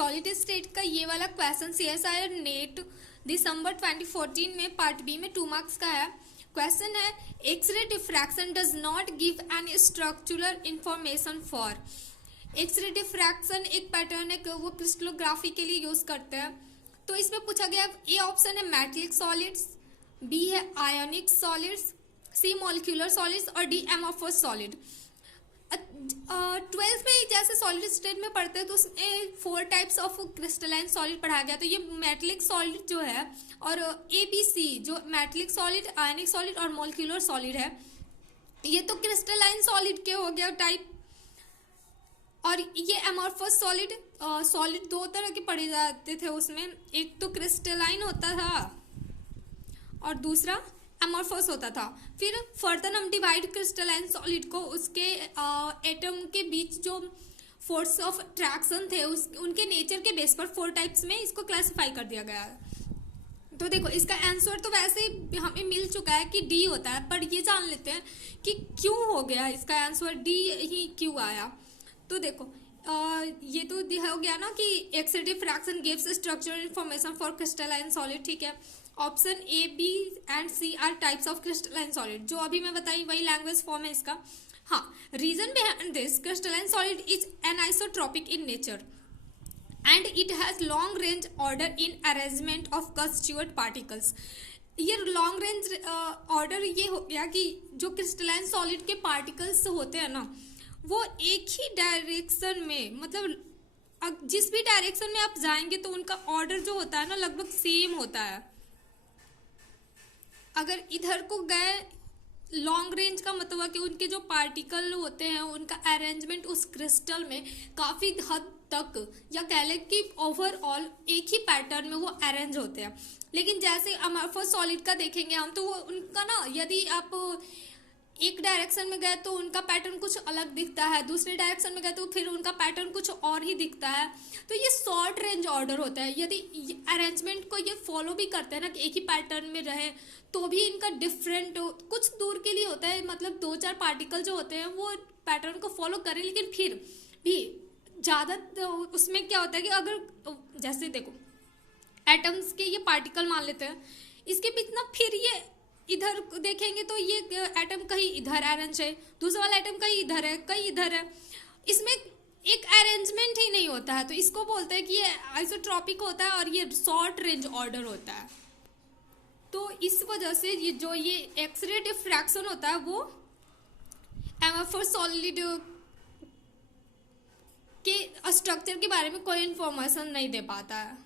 Solid state का ये वाला क्वेश्चन CSIR नेट दिसंबर 2014 में पार्ट बी में 2 मार्क्स का है। क्वेश्चन है x ray diffraction does not give any structural information for. X ray diffraction एक पैटर्न है, वो क्रिस्टलोग्राफी के लिए यूज करते हैं। तो इसमें पूछा गया, ए ऑप्शन है मेटलिक सॉलिड्स, बी है आयोनिक सॉलिड्स, सी मॉलिक्यूलर सॉलिड्स और डी एमोर्फस सॉलिड। 12th में जैसे सॉलिड स्टेट में पढ़ते हैं तो उसमें 4 टाइप्स ऑफ क्रिस्टलाइन सॉलिड पढ़ाया गया। तो ये मेटलिक सॉलिड जो है और ABC जो मेटलिक सॉलिड, आयनिक सॉलिड और मॉलिक्यूलर सॉलिड है, ये तो क्रिस्टलाइन सॉलिड के हो गया टाइप। और ये एमोर्फस सॉलिड, सॉलिड 2 तरह के पढ़े जाते थे उसमें, एक तो क्रिस्टलाइन होता था और दूसरा एमोर्फस होता था। फिर फर्दर हम डिवाइड क्रिस्टलाइन सॉलिड को उसके एटम के बीच जो फोर्स ऑफ अट्रैक्शन थे उनके नेचर के बेस पर 4 टाइप्स में इसको क्लासिफाई कर दिया गया है। तो देखो इसका आंसर तो वैसे हमें मिल चुका है कि डी होता है, पर ये जान लेते हैं कि क्यों हो गया इसका आंसर डी ही क्यों आया। तो देखो ये तो हो गया ना कि x ray diffraction gives structural information for crystalline solid, ठीक है। Option A, B and C are types of crystalline solid, जो अभी मैं बताई वही लैंग्वेज फॉर्म है इसका। हाँ, reason behind this crystalline solid is anisotropic in nature and it has long range order in arrangement of constituent particles. ये long range order ये हो गया कि जो क्रिस्टलाइन सॉलिड के पार्टिकल्स होते हैं ना, वो एक ही डायरेक्शन में, मतलब जिस भी डायरेक्शन में आप जाएंगे तो उनका ऑर्डर जो होता है ना लगभग सेम होता है। अगर इधर को गए लॉन्ग रेंज का मतलब है कि उनके जो पार्टिकल होते हैं उनका अरेंजमेंट उस क्रिस्टल में काफ़ी हद तक, या कह लें कि ओवरऑल एक ही पैटर्न में वो अरेंज होते हैं। लेकिन जैसे अमॉर्फस सॉलिड का देखेंगे हम, तो वो उनका ना, यदि आप एक डायरेक्शन में गए तो उनका पैटर्न कुछ अलग दिखता है, दूसरे डायरेक्शन में गए तो फिर उनका पैटर्न कुछ और ही दिखता है। तो ये शॉर्ट रेंज ऑर्डर होता है। यदि अरेंजमेंट को ये फॉलो भी करते हैं ना कि एक ही पैटर्न में रहे, तो भी इनका डिफरेंट कुछ दूर के लिए होता है, मतलब 2-4 पार्टिकल जो होते हैं वो पैटर्न को फॉलो करें, लेकिन फिर भी ज़्यादा उसमें क्या होता है कि अगर जैसे देखो एटम्स के ये पार्टिकल मान लेते हैं, इसके बीच ना फिर ये इधर देखेंगे तो ये एटम कहीं इधर अरेंज है, दूसरा वाला एटम कहीं इधर है, कहीं इधर है, इसमें एक अरेंजमेंट ही नहीं होता है। तो इसको बोलते हैं कि ये आइसोट्रॉपिक होता है और ये शॉर्ट रेंज ऑर्डर होता है। तो इस वजह से ये एक्सरे डिफ्रैक्शन होता है वो एमोर्फस सॉलिड के स्ट्रक्चर के बारे में कोई इंफॉर्मेशन नहीं दे पाता है।